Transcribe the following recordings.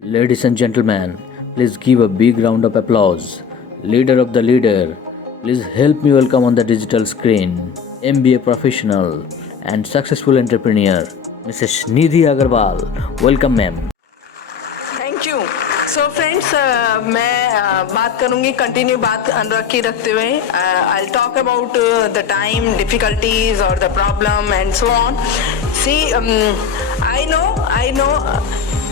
Ladies and gentlemen, please give a big round of applause. Leader of the leader, please help me welcome on the digital screen MBA professional and successful entrepreneur, Mrs. Nidhi Agarwal. Welcome, ma'am. Thank you. So friends, मैं बात करूंगी, continue बात अनुराग की रखते हुए। I will talk about the time difficulties और the problem and so on. See, I know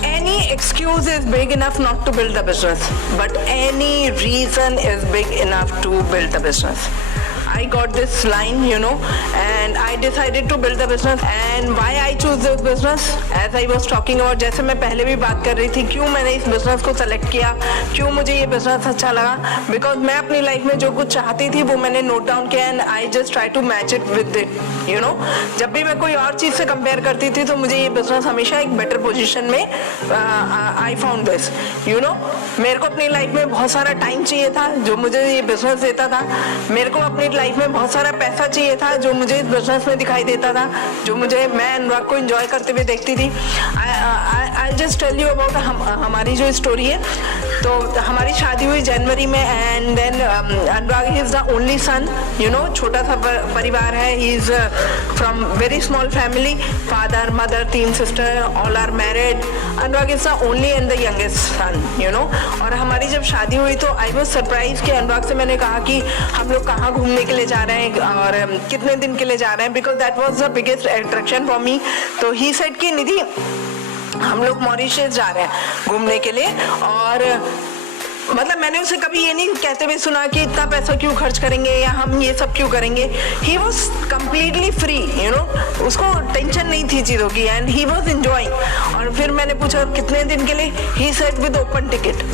any excuse is big enough not to build a business, but any reason is big enough to build the business. I got this line, and I decided to build the business. And why I choose this business, as I was talking about, जैसे मैं पहले भी बात कर रही थी, क्यों मैंने इस बिजनेस को सेलेक्ट किया, क्यों मुझे ये बिजनेस अच्छा लगा, बिकॉज मैं अपनी लाइफ में जो कुछ चाहती थी वो मैंने नोट डाउन किया and I just try to match it with it. जब भी मैं कोई और चीज से कंपेयर करती थी तो मुझे ये बिजनेस हमेशा एक बेटर पोजिशन में आई फाउंड दिस। मेरे को अपनी लाइफ में बहुत सारा टाइम चाहिए था जो मुझे ये बिजनेस देता था। मेरे को अपनी लाइफ में बहुत सारा पैसा चाहिए था जो मुझे इस बिजनेस में दिखाई देता था, जो मैं अनुराग को एंजॉय करते हुए देखती थी। I just tell you about हमारी जो स्टोरी है। तो हमारी शादी हुई जनवरी में and then Anurag is the only son. छोटा सा परिवार है। He is from very small family, father mother 3 sister, all are married. Anurag is the only and the youngest son. और हमारी जब शादी हुई तो आई वाज सरप्राइज कि अनुराग से मैंने कहा कि हम लोग कहाँ घूमने के लिए जा रहे हैं और कितने दिन के लिए जा रहे हैं, because that was the biggest attraction for me. तो ही सेड कि निधि हम लोग मॉरिशस जा रहे हैं घूमने के लिए। और मतलब मैंने उसे कभी ये नहीं कहते हुए सुना कि इतना पैसा क्यों खर्च करेंगे या हम ये सब क्यों करेंगे। ही वॉज कम्प्लीटली फ्री, उसको टेंशन नहीं थी चीज़ों की एंड ही वॉज एंजॉइंग। और फिर मैंने पूछा कितने दिन के लिए, he said with open ticket,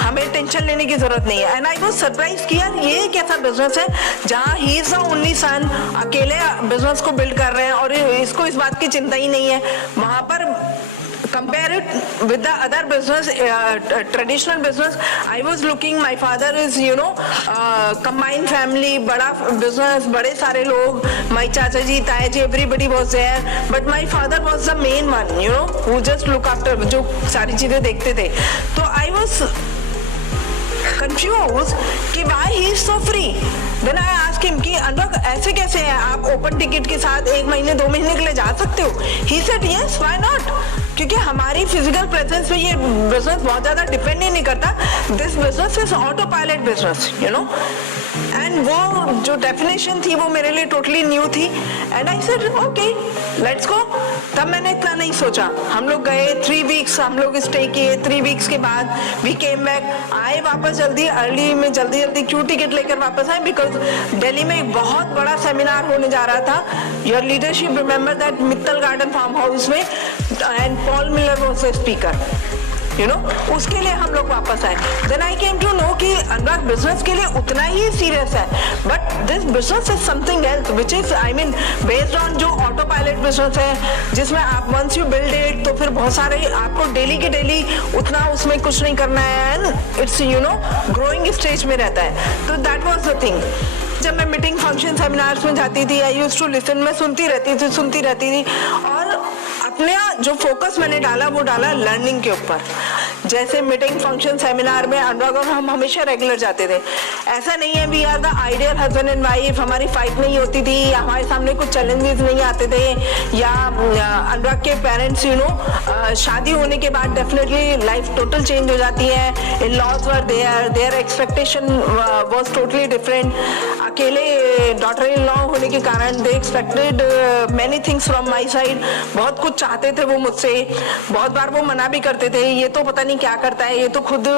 हमें टेंशन लेने की जरूरत नहीं है। एंड आई वाज सरप्राइज कि यार ये कैसा बिजनेस है जहाँ ही इज द ओनली सन, अकेले बिजनेस को बिल्ड कर रहे हैं और इसको इस बात की चिंता ही नहीं है। वहां पर compare it with the other business, traditional business. I was looking, my father is combined family, बड़ा business, बड़े सारे लोग, my चाचा जी ताया जी, everybody was there, but my father was the main one, who just look after, जो सारी चीजें देखते थे। तो I was confused कि why he is so free. Then I asked him कि अनुराग ऐसे कैसे है, आप ओपन टिकट के साथ 1 महीने 2 महीने के लिए जा सकते हो। He said yes, why not? क्योंकि हमारी फिजिकल प्रेजेंस पे ये बिजनेस बहुत ज्यादा डिपेंड ही नहीं करता। This business is auto pilot business, and वो जो डेफिनेशन थी वो मेरे लिए टोटली न्यू थी। And I said okay let's go. तब मैंने इतना नहीं सोचा। हम लोग गए 3 वीक्स, हम लोग स्टे किए। 3 वीक्स के बाद वी केम बैक, आए वापस जल्दी, अर्ली में जल्दी क्यों टिकट लेकर वापस आए, बिकॉज दिल्ली में एक बहुत बड़ा सेमिनार होने जा रहा था, your leadership remember that, Mittal garden farm house में, and Paul Miller was the speaker. उसके लिए हम लोग वापस आए। Then I came to know कि अनुराग बिजनेस के लिए उतना ही सीरियस है, but this business is something else which is based on जो ऑटो पायलट बिजनेस है, जिसमें आप वंस यू बिल्ड इट तो फिर बहुत सारे आपको डेली के डेली उतना उसमें कुछ नहीं करना है एंड इट्स ग्रोइंग स्टेज में रहता है। तो दैट वाज द थिंग। जब मैं मीटिंग फंक्शन सेमिनार्स में जाती थी, आई यूज्ड टू लिसन, मैं सुनती रहती थी और अपने जो फोकस मैंने डाला वो डाला लर्निंग के ऊपर। जैसे मीटिंग फंक्शन सेमिनार में अनुराग और हम हमेशा रेगुलर जाते थे। ऐसा नहीं है we are the ideal husband and wife, हमारी फाइट नहीं होती थी, हमारे सामने कुछ चैलेंजेस नहीं आते थे, या अनुराग के पेरेंट्स शादी होने के बाद डेफिनेटली लाइफ टोटल चेंज हो जाती है। In laws were their expectation was totally different. अकेले डॉटर इन लॉ होने के कारण they expected many things from my side. बहुत कुछ चाहते थे वो मुझसे, बहुत बार वो मना भी करते थे, ये तो पता नहीं क्या करता है, ये तो खुद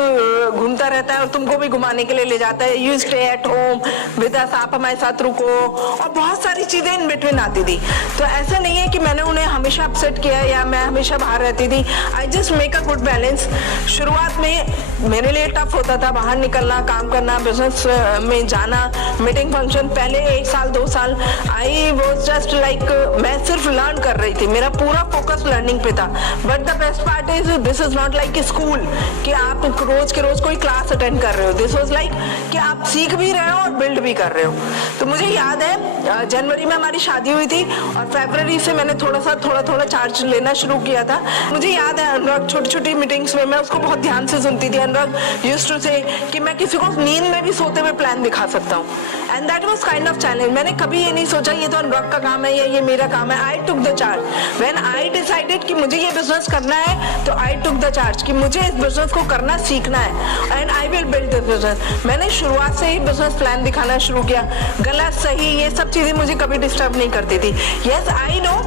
घूमता रहता है और तुमको भी घुमाने के लिए ले जाता है, you stay at home with us, आप हमारे साथ रुको, और बहुत सारी चीजें इन बिटवीन आती थी। तो ऐसा नहीं है कि मैंने उन्हें हमेशा अपसेट किया या मैं हमेशा बाहर रहती थी। I just make a good balance. शुरुआत में मेरे लिए टफ होता था बाहर निकलना, काम करना, बिजनेस में जाना, मीटिंग फंक्शन। पहले 1 साल 2 साल आई वॉज जस्ट लाइक मैं सिर्फ लर्न कर रही थी, मेरा पूरा फोकस लर्निंग पे था. But the best part is this is not like school कि आप रोज के रोज कोई क्लास अटेंड कर रहे हो. दिस वॉज लाइक कि आप सीख भी रहे हो और बिल्ड भी कर रहे हो. तो मुझे याद है जनवरी में हमारी शादी हुई थी और फरवरी से मैंने थोड़ा चार्ज लेना शुरू किया था. मुझे याद है अनुराग छोटी छोटी मीटिंग्स में मैं उसको बहुत ध्यान से सुनती थी. अनुराग यूज्ड टू से कि मैं किसी को नींद में भी सोते हुए प्लान दिखा सकता हूँ. And that was kind of challenge. मैंने कभी ये नहीं सोचा ये तो अनुराग का काम है या ये मेरा काम है. I took the charge when I decided कि मुझे ये बिजनेस करना है. तो आई टुक द चार्ज कि मुझे इस बिजनेस को करना सीखना है and I will build this business. मैंने शुरुआत से ही बिजनेस प्लान दिखाना शुरू किया. गलत सही ये सब चीजें मुझे कभी डिस्टर्ब नहीं करती थी. यस आई नो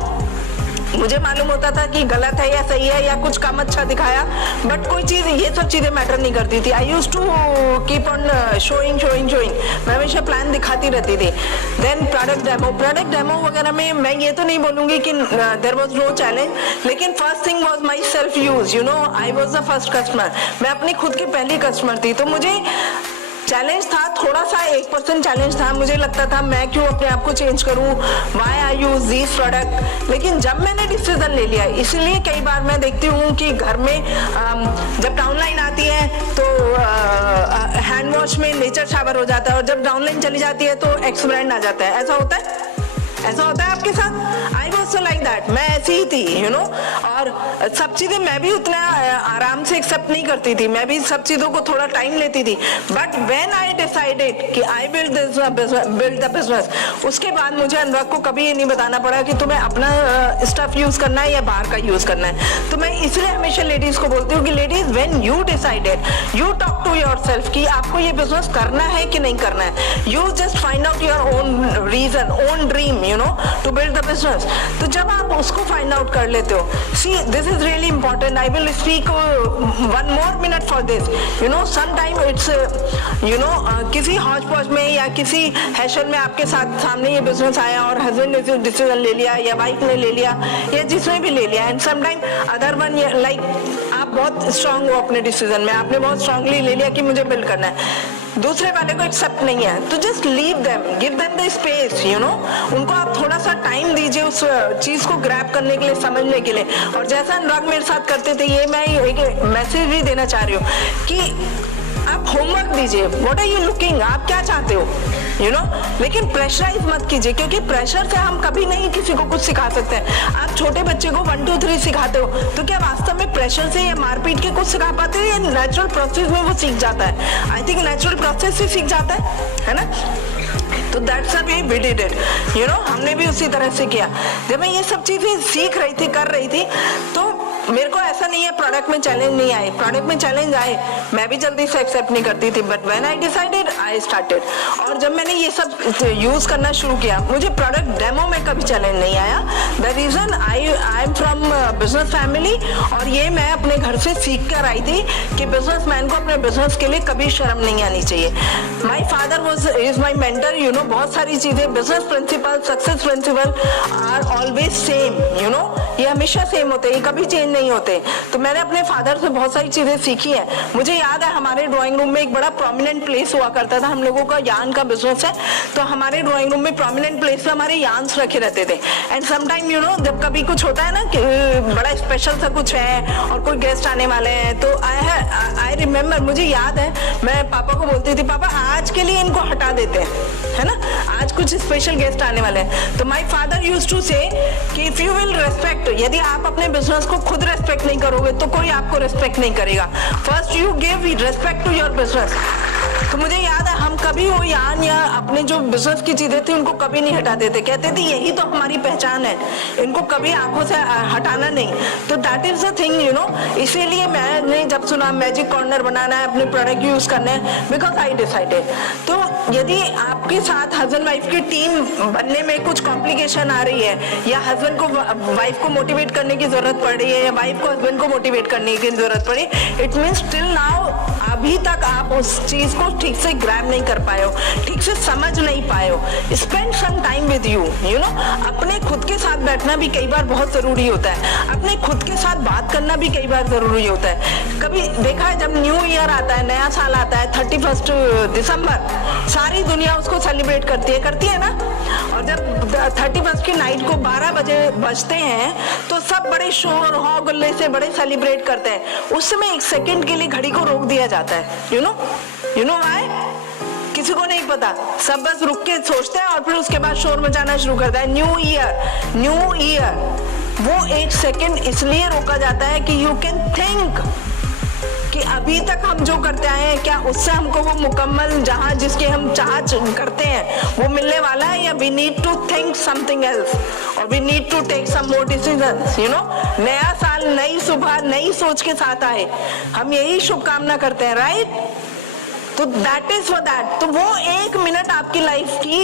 मुझे मालूम होता था कि गलत है या सही है या कुछ काम अच्छा दिखाया, बट कोई चीज ये सब चीजें मैटर नहीं करती थी. I used to keep on showing. मैं हमेशा प्लान दिखाती रहती थी. देन प्रोडक्ट डेमो वगैरह में मैं ये तो नहीं बोलूंगी कि देयर वाज नो चैलेंज, लेकिन first thing was my self use. You know I was the first customer. मैं अपनी खुद की पहली कस्टमर थी. तो मुझे चैलेंज था, थोड़ा सा 1% चैलेंज था. मुझे लगता था मैं क्यों अपने आप को चेंज करूं, why I use this product. लेकिन जब मैंने डिसीजन ले लिया, इसीलिए कई बार मैं देखती हूँ कि घर में जब डाउनलाइन आती है तो हैंड वॉश में नेचर शावर हो जाता है और जब डाउनलाइन चली जाती है तो एक्स ब्रांड आ जाता है. ऐसा होता है आपके साथ. I was so like that. मैं ऐसी ही थी यू नो. और सब चीजें मैं भी उतना आराम से एक्सेप्ट नहीं करती थी. मैं भी सब चीजों को थोड़ा टाइम लेती थी. बट व्हेन आई डिसाइडेड कि आई बिल्ड द बिजनेस, उसके बाद मुझे अनुराग को कभी ये नहीं बताना पड़ा कि तुम्हें अपना स्टफ यूज करना है या बाहर का यूज करना है. तो मैं इसलिए हमेशा लेडीज को बोलती हूँ कि ladies when you decided you talk to yourself कि आपको ये बिजनेस करना है कि नहीं करना है. You just find out your own reason, own dream you know to build the business. तो जब आप उसको फाइंड आउट कर लेते हो, see this is really important. I will speak 1 more minute for this. You know sometime it's you know किसी हौज पौज में या किसी हैशन में आपके साथ सामने ये बिजनेस आया और हस्बैंड ने डिसीजन ले लिया या वाइफ ने ले लिया या जिसने भी ले लिया. And sometime other one like आप बहुत स्ट्रांग हो अपने डिसीजन में, आपने बहुत स्ट्रांगली ले लिया कि मुझे बिल्ड करना है. दूसरे वाले को एक्सेप्ट नहीं है तो just leave them, give them the space you know. उनको आप थोड़ा सा टाइम दीजिए उस चीज को ग्रैब करने के लिए, समझने के लिए. और जैसा अनुराग मेरे साथ करते थे, ये मैं एक मैसेज भी देना चाह रही हूँ कि आप होमवर्क दीजिए. व्हाट आर यू लुकिंग, आप क्या चाहते हो यू नो. लेकिन प्रेशराइज मत कीजिए क्योंकि प्रेशर से हम कभी नहीं किसी को कुछ सिखा सकते हैं. आप छोटे बच्चे को 1 2 3 सिखाते हो तो क्या वास्तव में प्रेशर से या मारपीट के कुछ सिखा पाते हो या नेचुरल प्रोसेस में वो सीख जाता है. आई थिंक नेचुरल प्रोसेस से सीख जाता है ना. तो that's way we did it you know. हमने भी उसी तरह से किया. जब मैं ये सब चीजें सीख रही थी, कर रही थी, तो मेरे को ऐसा नहीं है प्रोडक्ट में चैलेंज नहीं आए. प्रोडक्ट में चैलेंज आए, मैं भी जल्दी से एक्सेप्ट नहीं करती थी. But when I decided I started. और जब मैंने ये सब यूज करना शुरू किया, मुझे प्रोडक्ट डेमो में कभी चैलेंज नहीं आया. The reason I am from business family और ये मैं अपने घर से सीख कर आई थी कि बिजनेसमैन को अपने बिजनेस के लिए कभी शर्म नहीं आनी चाहिए. My father is my mentor you know. बहुत सारी चीजें, business principle, success principle are always same you know. ये हमेशा सेम होते हैं, कभी चेंज नहीं होते. तो मैंने अपने फादर से बहुत सारी चीजें सीखी है. मुझे याद है हमारे ड्राइंग रूम में एक बड़ा प्रोमिनेंट प्लेस हुआ करता था. हम लोगों का यान का बिजनेस है तो हमारे ड्राइंग रूम में प्रोमिनेंट प्लेस पे हमारे यान्स रखे रहते थे. एंड समटाइम यू नो जब कभी कुछ होता है ना कि बड़ा स्पेशल सा कुछ है और कोई गेस्ट आने वाले हैं, तो आई रिमेम्बर, मुझे याद है मैं पापा को बोलती थी पापा आज के लिए इनको हटा देते हैं है ना, आज कुछ स्पेशल गेस्ट आने वाले हैं. तो माई फादर यूज्ड टू से कि इफ यू विल रेस्पेक्ट, यदि आप अपने बिजनेस को खुद रेस्पेक्ट नहीं करोगे तो कोई आपको रेस्पेक्ट नहीं करेगा. First you give respect to your business. तो मुझे याद है हम कभी वो यान या अपने जो बिजनेस की चीजें थी उनको कभी नहीं हटाते थे. कहते थे यही तो हमारी पहचान है, इनको कभी आंखों से हटाना नहीं. तो that is the thing you know. इसीलिए मैंने जब सुना मैजिक कॉर्नर बनाना है, अपने प्रोडक्ट यूज करना है, बिकॉज आई डिसाइडेड. तो यदि आपके साथ हस्बैंड वाइफ की टीम बनने में कुछ कॉम्प्लिकेशन आ रही है या हस्बैंड को वाइफ को मोटिवेट करने की जरूरत पड़ रही है या वाइफ को हस्बैंड को मोटिवेट करने की जरूरत पड़ी, इट मीन्स टिल नाउ अभी तक आप उस चीज को ठीक से ग्रैब नहीं कर कर पाए हो, ठीक से समझ नहीं पाए हो, spend some time with you, you know. अपने खुद के साथ बैठना भी कई बार बहुत जरूरी होता है, अपने खुद के साथ बात करना भी कई बार जरूरी होता है। कभी देखा है जब न्यू ईयर आता है, नया साल आता है, 31 दिसंबर, सारी दुनिया उसको सेलिब्रेट करती है ना। और जब 31 की नाइट को 12 बजे बजते हैं तो सब बड़े शोर हौगुल्ले से बड़े सेलिब्रेट करते हैं। उस समय 1 सेकंड के लिए घड़ी को रोक दिया जाता है, यू नो व्हाई? किसी को नहीं पता, सब बस रुक के सोचते हैं और फिर उसके बाद शोर मचाना शुरू करता है। न्यू ईयर, वो 1 सेकंड इसलिए रोका जाता है कि यू कैन थिंक कि अभी तक हम जो करते आए हैं, क्या उससे हमको वो मुकम्मल जहां जिसके हम चाहत करते हैं वो मिलने वाला है, या we need to think something else और we need to take some more decisions, you know. नया साल, नई सुबह, नई सोच के साथ आए, हम यही शुभकामना करते हैं, राइट? तो दैट इज फॉर दैट। तो वो 1 मिनट आपकी लाइफ की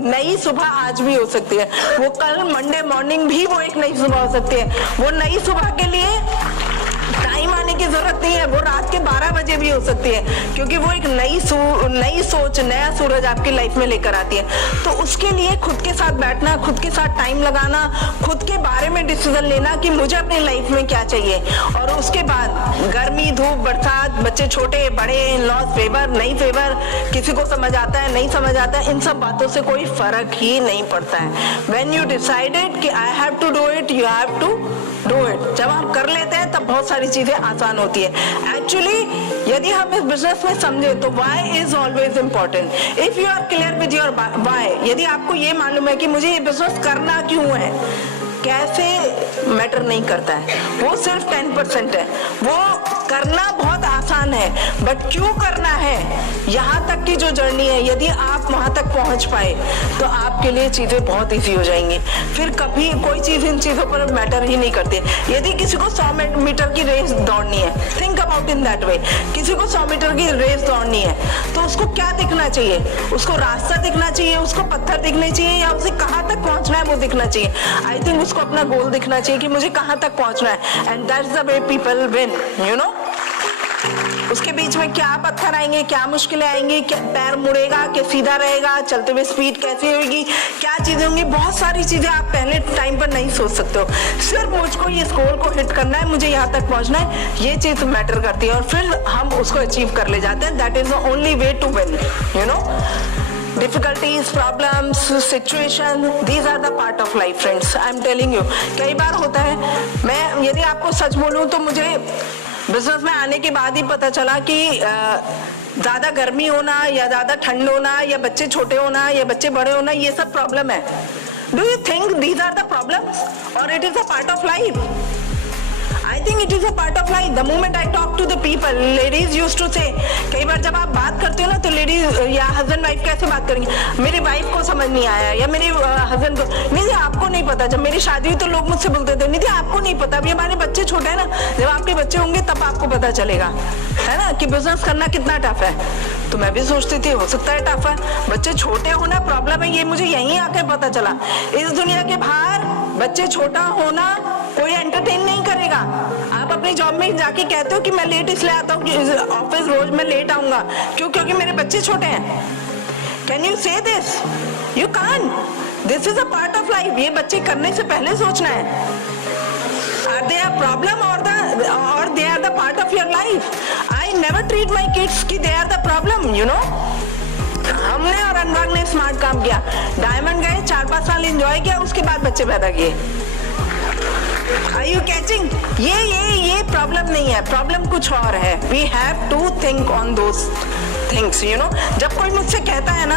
नई सुबह आज भी हो सकती है, वो कल मंडे मॉर्निंग भी वो एक नई सुबह हो सकती है। वो नई सुबह के लिए टाइम आने की जरूरत नहीं है, वो रात के 12 बजे भी हो सकती है, क्योंकि वो एक नई सोच, नया सूरज आपकी लाइफ में लेकर आती है। तो उसके लिए खुद के साथ बैठना, खुद के साथ टाइम लगाना, खुद के बारे में डिसीजन लेना कि मुझे अपनी लाइफ में क्या चाहिए। और उसके बाद गर्मी, धूप, बरसात, बच्चे छोटे बड़े, लॉस, फेवर, नहीं फेवर, किसी को समझ आता है, नहीं समझ आता है, इन सब बातों से कोई फर्क ही नहीं पड़ता है। When you decided कि I have to do it, you have to do it। जब हम कर लेते हैं तब बहुत सारी चीजें आसान होती है। एक्चुअली यदि हम इस बिजनेस में समझे तो why is always important। If you are clear with your why, यदि आपको ये मालूम है कि मुझे ये बिजनेस करना क्यों है, कैसे मैटर नहीं करता है, वो सिर्फ 10% है। वो करना बहुत आसान है, बट क्यों करना है, यहाँ तक की जो जर्नी है, यदि आप वहां तक पहुंच पाए तो आपके लिए चीजें बहुत इजी हो जाएंगी। फिर कभी कोई चीज इन चीजों पर मैटर ही नहीं करती। यदि किसी को 100 मीटर की रेस दौड़नी है, थिंक अबाउट इन दैट वे, किसी को 100 मीटर की रेस दौड़नी है तो उसको क्या दिखना चाहिए? उसको रास्ता दिखना चाहिए, उसको पत्थर दिखने चाहिए, या उसे कहाँ तक पहुंचना है वो दिखना चाहिए। आई थिंक उसको अपना गोल दिखना चाहिए कि मुझे कहाँ तक पहुंचना है, and that's the way people win, you no. उसके बीच में क्या पत्थर आएंगे, क्या मुश्किलें आएंगी, क्या पैर मुड़ेगा, क्या सीधा रहेगा, चलते हुए स्पीड कैसी होगी, क्या चीजें होंगी, बहुत सारी चीजें आप पहले टाइम पर नहीं सोच सकते हो। सिर्फ मुझको ये गोल को हिट करना है, मुझे यहाँ तक पहुंचना है, ये चीज मैटर करती है और फिर हम उसको अचीव कर ले जाते हैं। That is the only way to win, you know. Difficulties, problems, situation, these are the part of life friends. I am telling you, कई बार होता है, मैं यदि आपको सच बोलूं तो मुझे बिजनेस में आने के बाद ही पता चला कि ज्यादा गर्मी होना या ज्यादा ठंड होना या बच्चे छोटे होना या बच्चे बड़े होना, ये सब प्रॉब्लम है। Do you think these are the problems और it is a part of life? I think it is a part of life. The moment I talk to the people, ladies used to say, कई बार जब आप बात करते हो ना तो ladies या हस्बैंड वाइफ कैसे बात करेंगे, मेरी वाइफ को समझ नहीं आया या मेरे हस्बैंड को, नहीं आपको नहीं पता। जब मेरी शादी हुई तो लोग मुझसे बोलते थे, नहीं आपको नहीं पता, अभी हमारे बच्चे छोटे हैं ना, जब आपके बच्चे होंगे तब आपको पता चलेगा, है ना, कि बिजनेस करना कितना टफ है। तो मैं भी सोचती थी हो सकता है टफ है, बच्चे छोटे होना प्रॉब्लम है, ये मुझे यहीं आके पता चला। इस दुनिया के बाहर बच्चे छोटा होना कोई एंटरटेन नहीं करेगा। आप अपनी जॉब में जाके कहते हो कि मैं लेट इसलिए आता हूँ, ऑफिस रोज मैं लेट आऊंगा, क्यों? क्योंकि मेरे बच्चे छोटे हैं। कैन यू से this? You can't. This is a part of life. ये बच्चे करने से पहले सोचना है, आर दे अ प्रॉब्लम और they are the part of your life. I never treat my kids कि they are the problem, you know. हमने और अनुराग ने स्मार्ट काम किया, डायमंड गए, 4-5 साल एंजॉय किया, उसके बाद बच्चे पैदा किए। Are you catching? ये प्रॉब्लम नहीं है, प्रॉब्लम कुछ और है। We have to think on those things, you know? जब कोई मुझसे कहता है ना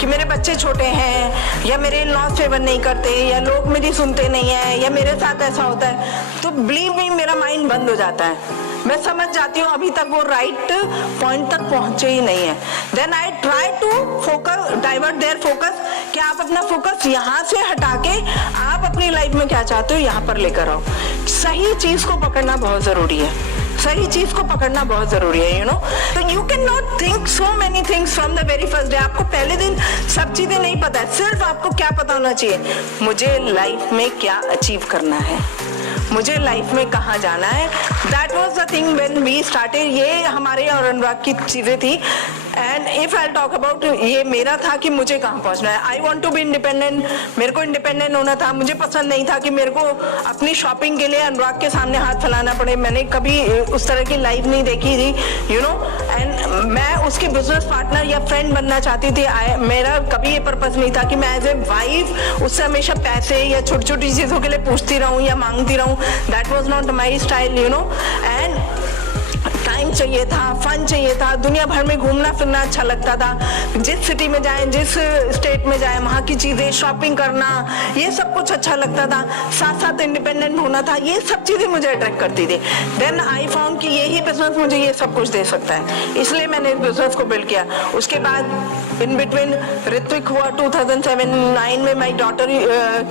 कि मेरे बच्चे छोटे हैं या मेरे लॉस फेवर नहीं करते या लोग मेरी सुनते नहीं है या मेरे साथ ऐसा होता है, तो बिलीव मी मेरा माइंड बंद हो जाता है। मैं समझ जाती हूँ अभी तक वो राइट पॉइंट तक पहुंचे ही नहीं है। Then I try to focus, divert their focus, कि आप अपना फोकस यहाँ से हटा के आप अपनी लाइफ में क्या चाहते हो यहाँ पर लेकर आओ। सही चीज को पकड़ना बहुत जरूरी है, सही चीज को पकड़ना बहुत जरूरी है, यू नो। तो you can not think so many things from the very first day. आपको पहले दिन सब चीजें नहीं पता है, सिर्फ आपको क्या पता होना चाहिए, मुझे लाइफ में क्या अचीव करना है, मुझे लाइफ में कहाँ जाना है। That was the thing when we started. ये हमारे और अनुराग की चीजें थी। And if I talk about, ये मेरा था कि मुझे कहाँ पहुंचना है। I want to be independent, मेरे को इंडिपेंडेंट होना था। मुझे पसंद नहीं था कि मेरे को अपनी शॉपिंग के लिए अनुराग के सामने हाथ फैलाना पड़े। मैंने कभी उस तरह की लाइफ नहीं देखी थी, यू नो, एंड मैं उसकी बिजनेस पार्टनर या फ्रेंड बनना चाहती थी। मेरा कभी ये पर्पस नहीं था कि मैं एज ए वाइफ उससे हमेशा पैसे या छोटी छोटी चीजों के लिए पूछती रहूं या मांगती रहूं। That was not my style, you know. And time चाहिए था, फन चाहिए था, दुनिया भर में घूमना फिरना अच्छा लगता था। जिस सिटी में जाएं, जिस स्टेट में जाएं, वहाँ की चीजें शॉपिंग करना, ये सब कुछ अच्छा लगता था। साथ साथ इंडिपेंडेंट होना था, ये सब चीजें मुझे अट्रैक्ट करती थी। देन आई फाउंड कि यही बिजनेस मुझे ये सब कुछ दे सकता है, इसलिए मैंने इस बिजनेस को बिल्ड किया। उसके बाद इन बिटवीन ऋत्विक हुआ 2007-9 में। My daughter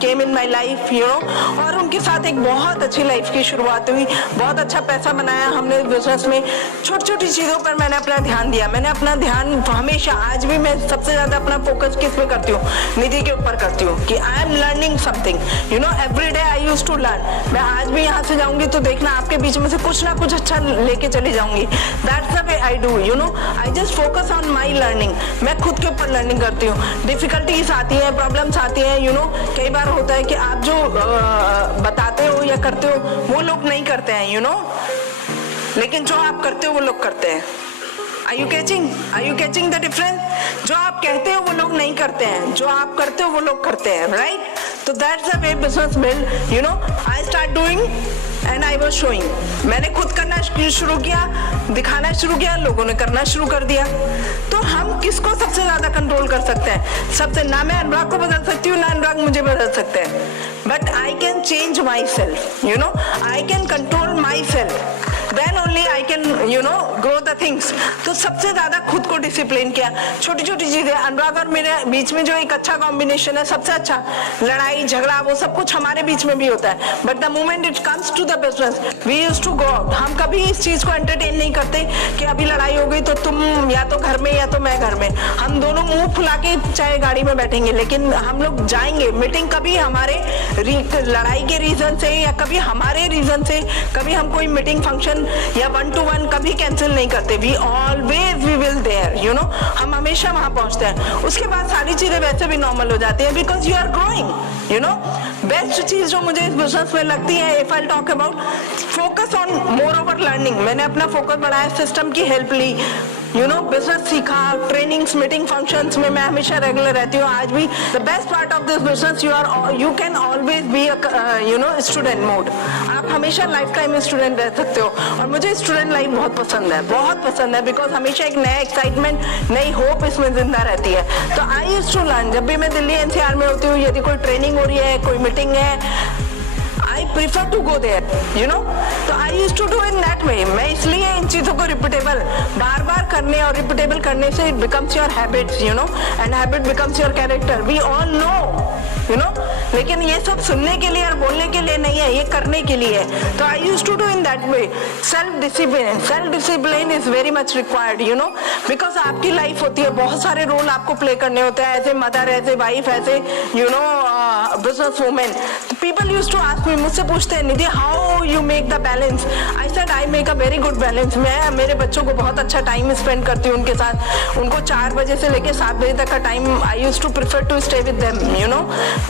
came in my life, you know, और उनके साथ एक बहुत अच्छी लाइफ की शुरुआत हुई। बहुत अच्छा पैसा बनाया हमने इस बिजनेस में। छोटी छोटी चीजों पर मैंने अपना ध्यान दिया। मैंने अपना ध्यान हमेशा, आज भी मैं सबसे ज्यादा अपना फोकस किस पे करती हूँ? निधि के ऊपर करती हूँ कि I am learning something, you know, every day I use to learn. मैं आज भी यहाँ से जाऊंगी तो देखना आपके बीच में से कुछ ना कुछ अच्छा लेके चली जाऊंगी। That's the way I do, you know. I just focus on my learning. मैं खुद के ऊपर लर्निंग करती हूँ। डिफिकल्टीज आती हैं, प्रॉब्लम्स आती हैं, यू नो। कई बार होता है कि आप जो बताते हो या करते हो वो लोग नहीं करते हैं, यू नो, लेकिन जो आप करते हो वो लोग करते हैं। Are you catching the difference? जो आप कहते हो वो लोग नहीं करते हैं, जो आप करते हो वो लोग करते हैं, राइट? तो that's the way business build, you know. I start doing and I was showing. मैंने खुद करना शुरू किया, दिखाना शुरू किया, लोगों ने करना शुरू कर दिया। तो हम किसको सबसे ज्यादा कंट्रोल कर सकते हैं? सबसे, ना मैं अनुराग को बदल सकती हूँ, ना अनुराग मुझे बदल सकते हैं, but I can change myself, you know, I can control myself, then only I can, you know, grow the things. तो सबसे ज्यादा खुद को डिसिप्लिन किया। छोटी छोटी चीजें, अनुराग और मेरे बीच में जो एक अच्छा कॉम्बिनेशन है, सबसे अच्छा, लड़ाई झगड़ा वो सब कुछ हमारे बीच में भी होता है, but the moment it comes to the business we used to go out. हम कभी इस चीज को एंटरटेन नहीं करते कि अभी लड़ाई हो गई तो तुम या तो घर में या तो मैं घर में। हम दोनों मुंह फुला के चाहे गाड़ी में बैठेंगे, लेकिन हम लोग जाएंगे मीटिंग। कभी हमारे लड़ाई के रीजन से या कभी हमारे रीजन से, कभी हम कोई मीटिंग फंक्शन या 1-to-1 कभी कैंसिल नहीं करते। We always we will there, you know, हम हमेशा वहां पहुंचते हैं। उसके बाद सारी चीजें वैसे भी नॉर्मल हो जाती है, because you are growing, you know. Best चीज जो मुझे इस बिजनेस में लगती है, if I talk about focus on more over learning, मैंने अपना फोकस बढ़ाया, सिस्टम की हेल्प ली, यू नो, बिजनेस सीखा, ट्रेनिंग्स, मीटिंग, फंक्शंस में मैं हमेशा रेगुलर रहती हूँ आज भी। The best part of this business, you can always be you know student mode. आप हमेशा लाइफ टाइम स्टूडेंट रह सकते हो, और मुझे स्टूडेंट लाइफ बहुत पसंद है, बहुत पसंद है, बिकॉज हमेशा एक नया एक्साइटमेंट, नई होप इसमें जिंदा रहती है। तो आई यूज्ड टू लर्न। जब भी मैं दिल्ली एनसीआर में होती हूँ, यदि कोई ट्रेनिंग हो रही है, कोई मीटिंग है, I prefer to go there, you know. तो I used to do in that way. मैं इसलिए इन चीजों को रिपीटेबल बार बार करने और रिपीटेबल करने से it becomes your habits, you know, and habit becomes your character. We all know, you know. लेकिन ये सब सुनने के लिए और बोलने के लिए नहीं है, ये करने के लिए है। तो I used to do in that way. Self discipline is very much required, you know, because आपकी लाइफ होती है, बहुत सारे रोल आपको प्ले करने होते हैं, ऐसे मदर, ऐसे वाइफ, ऐसे you know business women. People used to ask me, मुझसे पूछते हैं, Nidhi how you make the balance? I said I make a very good balance. मैं मेरे बच्चों को बहुत अच्छा टाइम स्पेंड करती हूँ उनके साथ। उनको 4 बजे से लेके 7 बजे तक का time I used to prefer to stay with them, you know,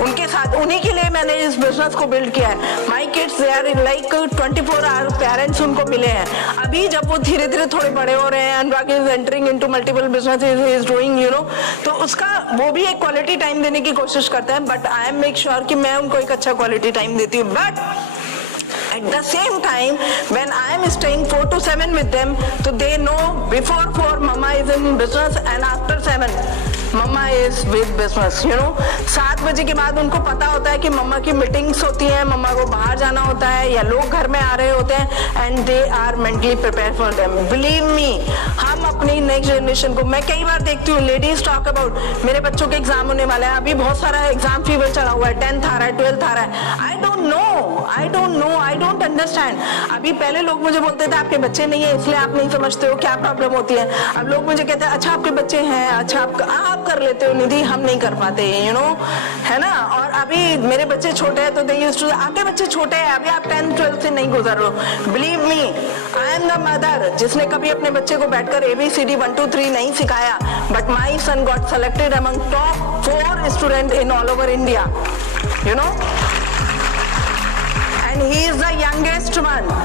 उनके साथ। उन्हीं के लिए मैंने इस बिजनेस को बिल्ड किया है। My kids they are like 24 hour parents उनको मिले हैं। अभी जब वो धीरे धीरे थोड़े बड़े हो रहे हैं, Anurag is entering into multiple business is doing, you know, तो उसका वो भी एक क्वालिटी टाइम देने की कोशिश करते हैं, but I am make sure कि मैं उनको एक अच्छा क्वालिटी टाइम देती हूँ। But at the same time, when I am staying 4 to 7 with them, so they know before 4 mama is in business and after 7 मम्मा is with business, you know. 7 बजे के बाद उनको पता होता है कि मम्मा की मीटिंग्स होती हैं, मम्मा को बाहर जाना होता है या लोग घर में आ रहे होते हैं, and they are mentally prepare for them. Believe me, हम अपनी नेक्स्ट जनरेशन को, मैं कई बार देखती हूँ लेडीज टॉक अबाउट मेरे बच्चों के एग्जाम होने वाले हैं, अभी बहुत सारा एग्जाम फीवर चढ़ा हुआ है, 10th आ रहा है, 12th आ रहा है। I don't know, I don't understand. अभी पहले लोग मुझे बोलते थे आपके बच्चे नहीं है इसलिए आप नहीं समझते हो क्या प्रॉब्लम होती है। अब लोग मुझे कहते हैं अच्छा आपके बच्चे हैं, अच्छा आप कर लेते हो निधि, हम नहीं कर पाते, यू नो। है ना। और अभी मेरे बच्चे छोटे हैं तो दे यूज्ड टू, आपके बच्चे छोटे हैं, अभी आप 10th 12th से नहीं गुजर रहे हो। Believe me, I am the mother जिसने कभी अपने बच्चे को बैठकर ABCD 1 2 3 नहीं सिखाया, but my sun got selected among top 4 student in all over India, you know, and he is the youngest one.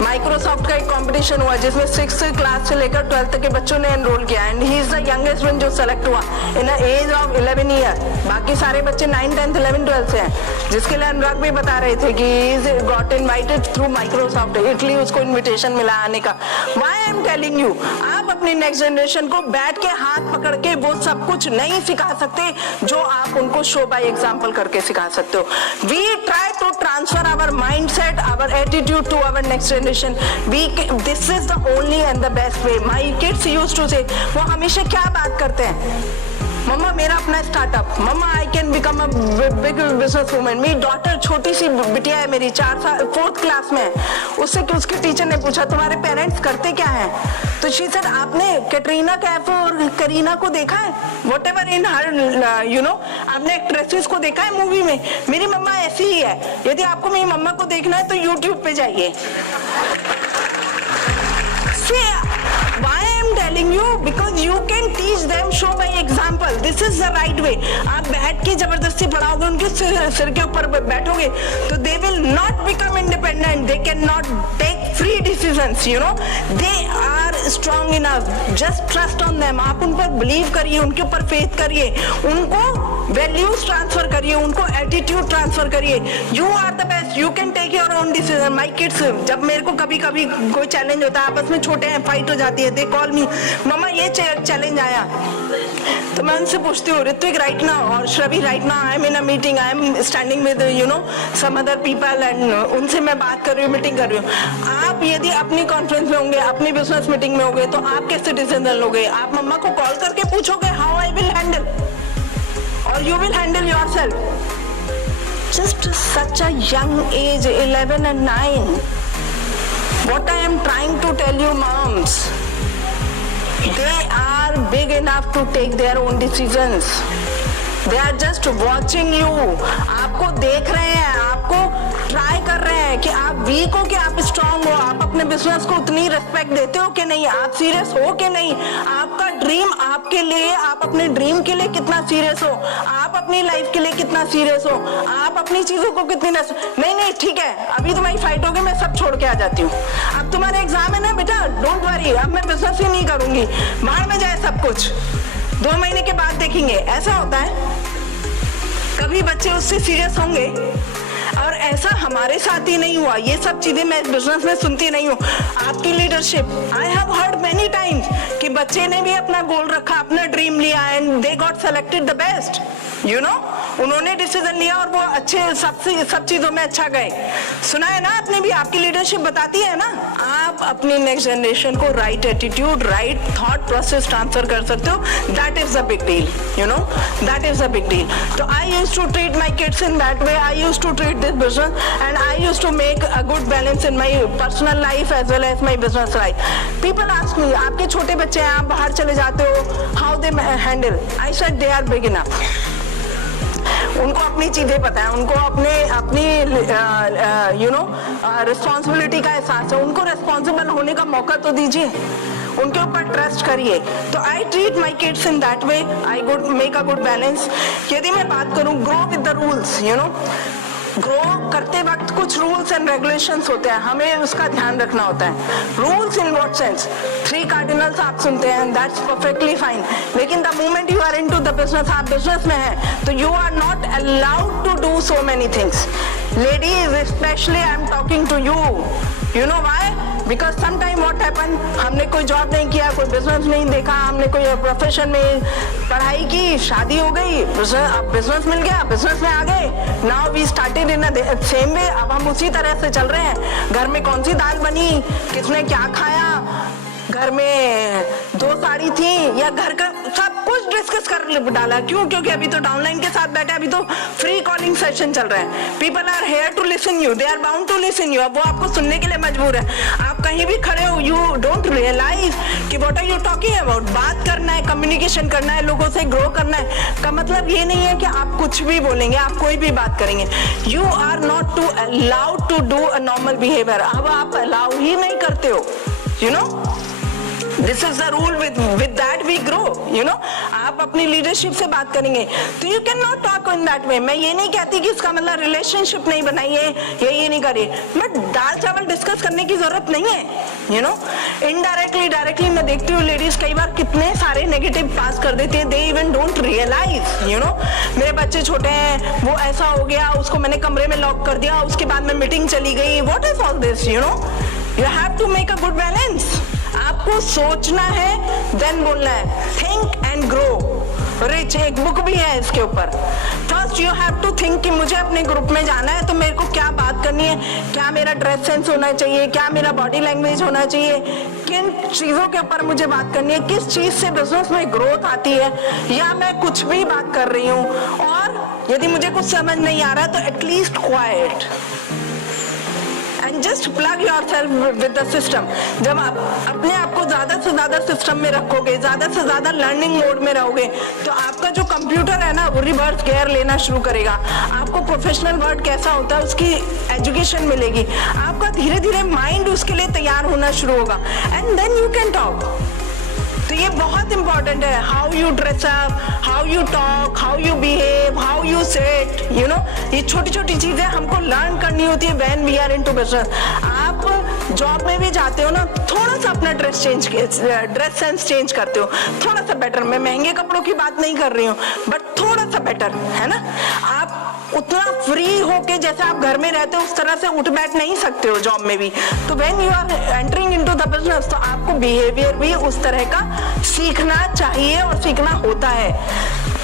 Microsoft का एक कंपटीशन हुआ जिसमें 6th क्लास से लेकर 12th तक के बच्चों ने एनरोल किया, and he is the youngest one जो सेलेक्ट हुआ in the age of 11 year. बाकी सारे बच्चे 9th 10th 11th 12th से हैं, जिसके लिए अनुराग भी बता रहे थे कि is got invited through Microsoft, Italy उसको इन्विटेशन मिला आने का। Why I am telling you, आप अपनी नेक्स्ट जनरेशन को बैठ के हाथ पकड़ के वो सब कुछ नहीं सिखा सकते जो आप उनको शो बाय एग्जाम्पल करके सिखा सकते हो। We try to transfer our mindset, our attitude to our next generation. This is the only and the best way. My kids used to say, वो हमेशा क्या बात करते हैं, मम्मा मेरा अपना स्टार्टअप, मम्मा I can become a big business woman. मेरी डॉटर छोटी सी बिटिया है मेरी, 4th क्लास में, उससे उसके टीचर ने पूछा तुम्हारे पेरेंट्स करते क्या हैं, तो शी सेड आपने कैटरीना कैफ और करीना को देखा है, what ever in her you know, आपने एक्ट्रेसेस को देखा है मूवी में, मेरी मम्मा ऐसी ही है। यदि आपको मेरी मम्मा को देखना है तो यूट्यूब पे जाइए। Why I am telling you? Because you can teach them show by example. This is the right way. आप बैठ के जबरदस्ती पढ़ाओगे, उनके सिर के ऊपर बैठोगे तो they will not become independent. They cannot take free decisions. You know, they are strong enough. Just trust on them. आप उन पर believe करिए, उनके ऊपर faith करिए, उनको values transfer करिए, उनको attitude transfer करिए। You are the best. You can take your own decision. My kids, जब मेरे को कभी कभी कोई चैलेंज होता है, आपस में छोटे हैं, फाइट हो जाती है, दे कॉल मी, मम्मा ये चैलेंज आया, तो मैं उनसे पूछती हूँ ऋत्विक राइट नाउ और Shravi right now I am in a meeting, I am standing with you know some other people and उनसे मैं बात कर रही हूँ, मीटिंग कर रही हूँ। आप यदि अपनी कॉन्फ्रेंस में होंगे, अपनी बिजनेस मीटिंग में होंगे, तो आप कैसे डिसीजन लोगे? आप मम्मा को कॉल करके पूछोगे हाउ आई विल हैंडल, और you will handle yourself. Just such a young age, 11 and 9. What I am trying to tell you, moms, they are big enough to take their own decisions. They are just watching you. आपको देख रहे हैं, आपको try कर रहे हैं कि आप वीक हो कि आप स्ट्रांग हो, आप अपने बिजनेस को उतनी रिस्पेक्ट देते हो कि नहीं, आप सीरियस हो कि नहीं, आपका ड्रीम आपके लिए, आप अपने ड्रीम के लिए कितना सीरियस हो, आप अपनी लाइफ के लिए कितना सीरियस हो, आप अपनी चीजों को कितनी नहीं ठीक है अभी तुम्हारी फाइट होगी, मैं सब छोड़ के आ जाती हूँ, अब तुम्हारे एग्जाम है ना बेटा, डोंट वरी, अब मैं बिजनेस ही नहीं करूंगी, बाहर में जाए सब कुछ, 2 महीने के बाद देखेंगे। ऐसा होता है, कभी बच्चे उससे सीरियस होंगे, और ऐसा हमारे साथ ही नहीं हुआ। ये सब चीजें मैं बिजनेस में सुनती नहीं हूँ। आपकी leadership, I have heard many times कि बच्चे ने भी अपना गोल रखा, अपना ड्रीम लिया, and they got selected the best, you know, उन्होंने डिसीजन लिया और वो अच्छे सब चीजों में अच्छा गए। सुना है ना आपने भी, आपकी लीडरशिप बताती है ना, आप अपनी नेक्स्ट जनरेशन को right attitude, right thought process transfer कर सकते हो। That is the big deal, you know, that is the big deal. तो I used to treat my kids in that way, I used to treat this business, and I used to make a good balance in my personal life as well as my business life. People ask me, आपके छोटे बच्चे हैं, आप बाहर चले जाते हो, how they handle? I said they are big enough, उनको अपनी चीजें पता है, उनको अपनी यू नो रिस्पॉन्सिबिलिटी का एहसास है, उनको रिस्पॉन्सिबल होने का मौका तो दीजिए, उनके ऊपर ट्रस्ट करिए। तो I treat my kids in that way, I make a good balance. यदि मैं बात करूँ grow with the rules, you know, grow करते वक्त कुछ रूल्स एंड रेगुलेशंस होते हैं, हमें उसका ध्यान रखना होता है। Rules in what sense? 3 cardinals आप सुनते हैं, दैट्स परफेक्टली फाइन, लेकिन the moment you are into the business, आप बिजनेस में हैं, तो you are not allowed to do so many things. Ladies specially, I am talking to you, you know why? Because sometime what happen, हमने कोई job नहीं किया, कोई business नहीं देखा, हमने कोई प्रोफेशन में पढ़ाई की, शादी हो गई, बिजनेस मिल गया, बिजनेस में आ गए, now we started in same way, अब हम उसी तरह से चल रहे हैं। घर में कौन सी दाल बनी, किसने क्या खाया, घर में 2 साड़ी थी, या घर का सब कुछ डिस्कस कर डाला। क्यों? क्योंकि अभी तो डाउनलाइन के साथ बैठे, अभी तो फ्री कॉलिंग सेशन चल रहा है। People are here to listen you, they are bound to listen you. अब वो आपको सुनने के लिए मजबूर है। आप कहीं भी खड़े हो, यू डोंट रियलाइज कि what are you talking about. बात करना है, कम्युनिकेशन करना है, लोगों से ग्रो करना है का मतलब ये नहीं है कि आप कुछ भी बोलेंगे, आप कोई भी बात करेंगे। You are not to allowed to do a normal behaviour. अब आप अलाउ ही नहीं करते हो, you know. This is the rule, with that we grow, you know. आप अपनी लीडरशिप से बात करेंगे तो you can not talk in that way. मैं ये नहीं कहती कि इसका मतलब रिलेशनशिप नहीं बनाइए या ये नहीं करिए, बट दाल चावल डिस्कस करने की जरूरत नहीं है, यू नो। इनडायरेक्टली डायरेक्टली मैं देखती हूँ लेडीज कई बार कितने सारे नेगेटिव पास कर देती है, they even don't realise, you know. मेरे बच्चे छोटे हैं, वो ऐसा हो गया, उसको मैंने कमरे में लॉक कर दिया, उसके बाद में मीटिंग चली गई। What is all this, you know. You have to make a good balance. आपको सोचना है, देन बोलना है। थिंक एंड ग्रो रिच, एक बुक भी है इसके ऊपर। First you have to think कि मुझे अपने ग्रुप में जाना है तो मेरे को क्या बात करनी है, क्या मेरा ड्रेस सेंस होना चाहिए, क्या मेरा बॉडी लैंग्वेज होना चाहिए, किन चीजों के ऊपर मुझे बात करनी है, किस चीज से बिजनेस में ग्रोथ आती है, या मैं कुछ भी बात कर रही हूँ। और यदि मुझे कुछ समझ नहीं आ रहा तो at least quiet and just plug yourself with the system. जब आप अपने आप को ज्यादा से ज्यादा सिस्टम में रखोगे, ज्यादा से ज्यादा लर्निंग मोड में रहोगे, तो आपका जो कंप्यूटर है ना वो रिवर्स गियर लेना शुरू करेगा। आपको प्रोफेशनल वर्ड कैसा होता है उसकी एजुकेशन मिलेगी, आपका धीरे धीरे माइंड उसके लिए तैयार होना शुरू होगा, and then you can talk. तो ये बहुत इंपॉर्टेंट है, how you dress up, how you talk, how you behave, how you sit, you know. ये छोटी छोटी चीजें हमको लर्न करनी होती है when we are into business. आप जॉब में भी जाते हो ना, थोड़ा सा अपना ड्रेस सेंस चेंज करते हो, थोड़ा सा बेटर। मैं महंगे कपड़ों की बात नहीं कर रही हूँ, बट थोड़ा सा बेटर, है ना। आप उतना फ्री होके जैसे आप घर में रहते हो उस तरह से उठ बैठ नहीं सकते हो जॉब में भी। तो when you are entering into the business, तो आपको बिहेवियर भी उस तरह का सीखना चाहिए और सीखना होता है।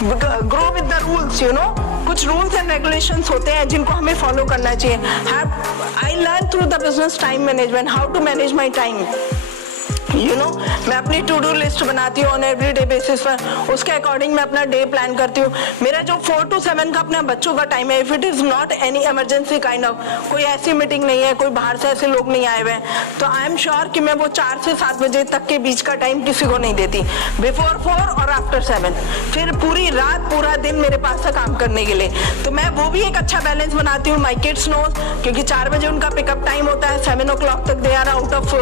Grow with the rules, you know. कुछ रूल्स एंड रेगुलेशंस होते हैं जिनको हमें फॉलो करना चाहिए। I learn through the business time management, how to manage my time, you know. मैं अपनी टू डू लिस्ट बनाती हूँ ऑन एवरीडे बेसिस पर, उसके अकॉर्डिंग मैं अपना डे प्लान करती हूँ। मेरा जो 4 to 7 का अपने बच्चों का टाइम है, if it is not any emergency kind of, कोई ऐसी मीटिंग नहीं है, कोई बाहर से ऐसे लोग नहीं आए हुए हैं, तो आई एम श्योर कि मैं वो 4 से 7 बजे तक के बीच का टाइम किसी को नहीं देती, बिफोर 4 और आफ्टर 7। फिर पूरी रात पूरा दिन मेरे पास है काम करने के लिए। तो मैं वो भी एक अच्छा बैलेंस बनाती हूँ। माई किड्स नो, क्योंकि 4 बजे उनका पिकअप टाइम होता है, 7 o'clock तक they are out of,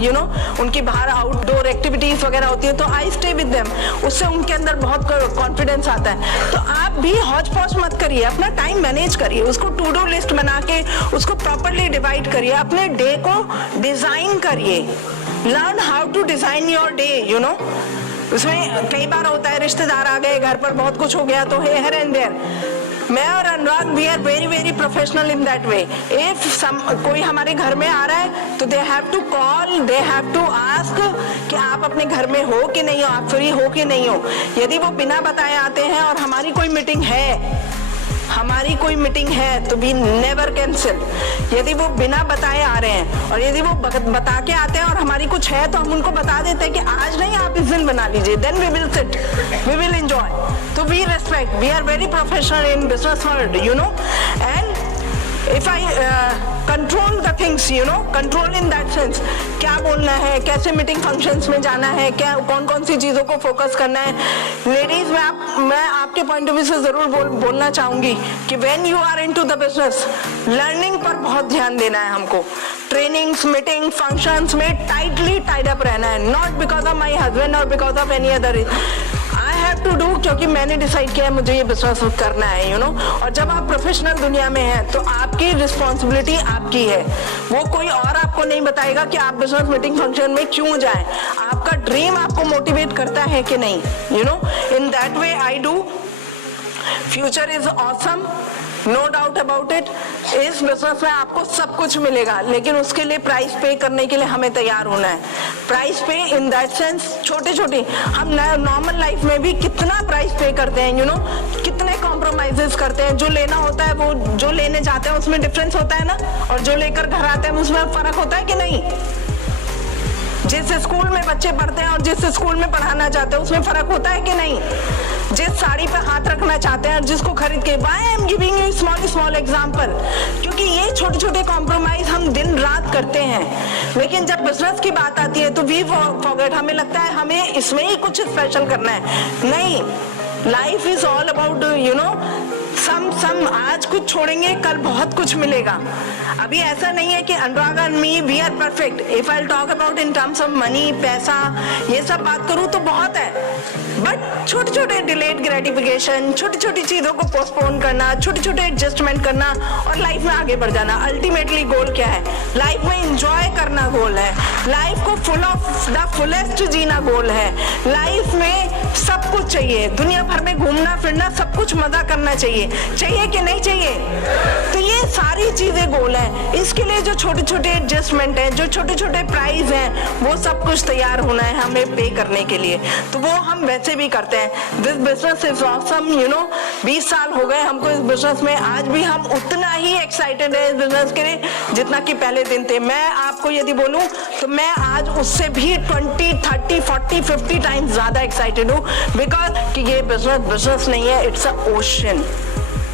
you know, उनकी बाहर आउटडोर एक्टिविटीज वगैरह होती है, तो आई स्टे विद देम। उससे उनके अंदर बहुत कॉन्फिडेंस आता है। तो आप भी हौच पौच मत करिए, अपना टाइम मैनेज करिए, उसको टू डू लिस्ट बना के उसको प्रॉपरली डिवाइड करिए, अपने डे को डिजाइन करिए। Learn how to design your day, you know. उसमें कई बार होता है रिश्तेदार आ गए, घर पर बहुत कुछ हो गया, तो हेयर एंड देयर। मैं और Anurag we are very very professional in that way. If कोई हमारे घर में आ रहा है तो they have to call, they have to ask कि आप अपने घर में हो कि नहीं हो, आप फ्री हो कि नहीं हो। यदि वो बिना बताए आते हैं और हमारी कोई मीटिंग है तो वी नेवर कैंसिल। यदि वो बिना बताए आ रहे हैं और यदि वो बता के आते हैं और हमारी कुछ है तो हम उनको बता देते हैं कि आज नहीं, आप इस दिन बना लीजिए, then we will sit, we will enjoy. तो we respect, we are very professional in business world, you know. And if I control the things, you know, control in that sense, क्या बोलना है, कैसे मीटिंग फंक्शंस में जाना है, क्या कौन कौन सी चीज़ों को फोकस करना है। लेडीज मैं आपके पॉइंट ऑफ व्यू से ज़रूर बोलना चाहूँगी कि when you are into the business, learning पर बहुत ध्यान देना है हमको। ट्रेनिंग्स, मीटिंग, फंक्शंस में टाइटली टाइड अप रहना है, not because of my husband और because of any other. I have to do, क्योंकि मैंने डिसाइड किया है मुझे ये बिजनेस करना है, यू नो। और जब आप प्रोफेशनल दुनिया में हैं तो आपकी रिस्पॉन्सिबिलिटी आपकी है, वो कोई और आपको नहीं बताएगा कि आप बिजनेस मीटिंग फंक्शन में क्यों जाएं। आपका ड्रीम आपको मोटिवेट करता है कि नहीं, you know. In that way I do. Future is awesome, no doubt about it. इस बिजनेस में आपको सब कुछ मिलेगा, लेकिन उसके लिए प्राइस पे करने के लिए हमें तैयार होना है। प्राइस पे इन दैट सेंस छोटे छोटे, हम नॉर्मल लाइफ में भी कितना प्राइस पे करते हैं, यू नो, कितने कॉम्प्रोमाइजेस करते हैं। जो लेना होता है वो जो लेने जाते हैं उसमें डिफरेंस होता है ना, और जो लेकर घर आते हैं उसमें फर्क होता है कि नहीं। जिस स्कूल में बच्चे पढ़ते हैं और जिस स्कूल में पढ़ाना चाहते हैं उसमें फर्क होता है कि नहीं? जिस साड़ी पे हाथ रखना चाहते हैं और जिसको खरीद के, why I am giving you small example, क्योंकि ये छोटे छोटे कॉम्प्रोमाइज हम दिन रात करते हैं, लेकिन जब बिजनेस की बात आती है तो वी फॉरगेट, हमें लगता है हमें इसमें ही कुछ स्पेशल करना है। नहीं, life is all about you know some आज कुछ छोड़ेंगे कल बहुत कुछ मिलेगा। अभी ऐसा नहीं है कि Anurag and me we are perfect. If I talk about in terms of money, पैसा, ये सब बात करूँ तो बहुत है, बट छोटे छोटे डिलेड ग्रेटिफिकेशन, छोटी छोटी चीजों को पोस्टपोन करना, छोटे छोटे एडजस्टमेंट करना और लाइफ में आगे बढ़ जाना। अल्टीमेटली गोल क्या है? लाइफ में एंजॉय करना गोल है, लाइफ को फुल ऑफ द फुलेस्ट जीना गोल है। लाइफ में सब कुछ चाहिए, दुनिया भर में घूमना फिरना, सब कुछ मजा करना चाहिए कि नहीं चाहिए? तो ये सारी चीजें गोल है। इसके लिए जो छोटे छोटे एडजस्टमेंट है, जो छोटे छोटे प्राइस हैं, वो सब कुछ तैयार होना है हमें पे करने के लिए, तो वो हम वैसे भी करते हैं। This business is awesome, you know 20 साल हो गए हमको इस बिजनेस में, आज भी हम उतना ही एक्साइटेड है इस बिजनेस के लिए जितना कि पहले दिन थे। मैं आपको यदि बोलूं तो मैं आज उससे भी 20, 30, 40, 50 टाइम्स ज्यादा एक्साइटेड हूँ, बिकॉज कि ये बिजनेस नहीं है, it's a ocean,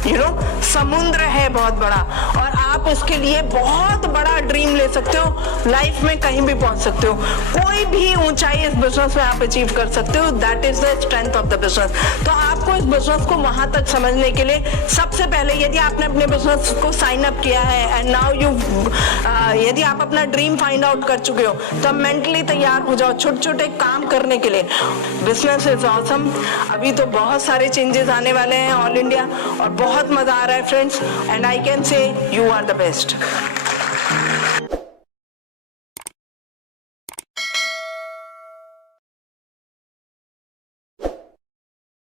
you know समुद्र है बहुत बड़ा, और आप इसके लिए बहुत बड़ा ड्रीम ले सकते हो, लाइफ में कहीं भी पहुंच सकते हो, कोई भी ऊंचाई इस बिजनेस में आप अचीव कर सकते हो। That is the strength of the business. तो आपको इस बिजनेस को वहां तक समझने के लिए सबसे पहले, यदि आपने अपने बिजनेस को साइन अप किया है एंड नाउ यू यदि आप अपना ड्रीम फाइंड आउट कर चुके हो, तो मेंटली तैयार हो जाओ छोटे छोटे काम करने के लिए। Business is awesome. अभी तो बहुत सारे चेंजेस आने वाले हैं ऑल इंडिया, और बहुत मजा आ रहा है friends, and I can say you are the best.